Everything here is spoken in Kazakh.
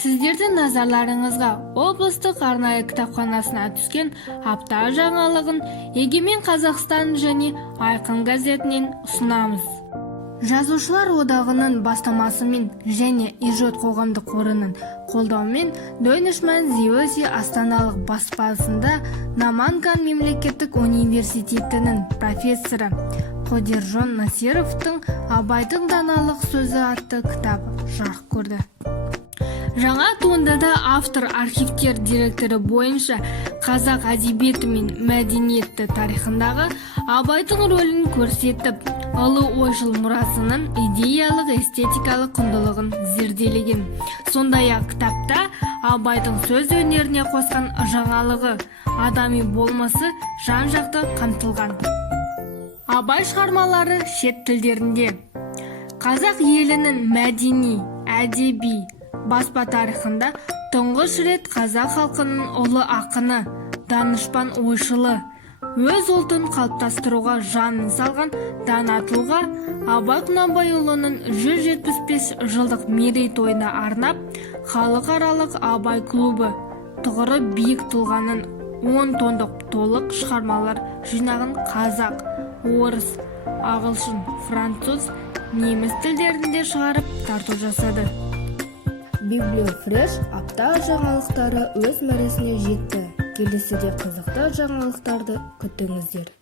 Сіздердің назарларыңызға облыстық арнайы кітапханасына түскен апта жаңалығын Егемен Қазақстан және Айқын газетінен ұсынамыз. Жазушылар одағының бастамасымен және Ижод қоғамдық қорының қолдауымен Дойнышман Зиоси астаналық баспасында Наманган мемлекеттік университетінің профессоры Қодержон Насировтың «Абайдың даналық сөзі» атты кітабы жарық көрді. Жаңа туындыда автор архивтер директоры бойынша қазақ әдебиеті мен мәдениеті тарихындағы Абайдың рөлін көрсетіп, ұлы ойшыл мұрасының идеялық эстетикалық құндылығын зерделеген. Сондай-ақ кітапта Абайдың сөз өнеріне қосқан жаңалығы, адами болмысы жан-жақты қамтылған. Абай шығармалары шет тілдерінде. Қазақ елінің мәдени, әдеби, баспа тарихында тұңғыш рет қазақ халқының ұлы ақыны, данышпан ойшылы, өз ұлтын қалыптастыруға жанын салған дана тұлға Абай Құнанбайұлының 175 жылдық мерейтойына арнап халықаралық Абай клубы тұғыры биік тұлғаның 10 томдық толық шығармалар жинағын қазақ, орыс, ағылшын, француз, неміс тілдерінде шығарып тарту жасады. Библиофреш апта жаңалықтары өз мәресіне жетті. Келесіде қызықты жаңалықтарды күтіңіздер.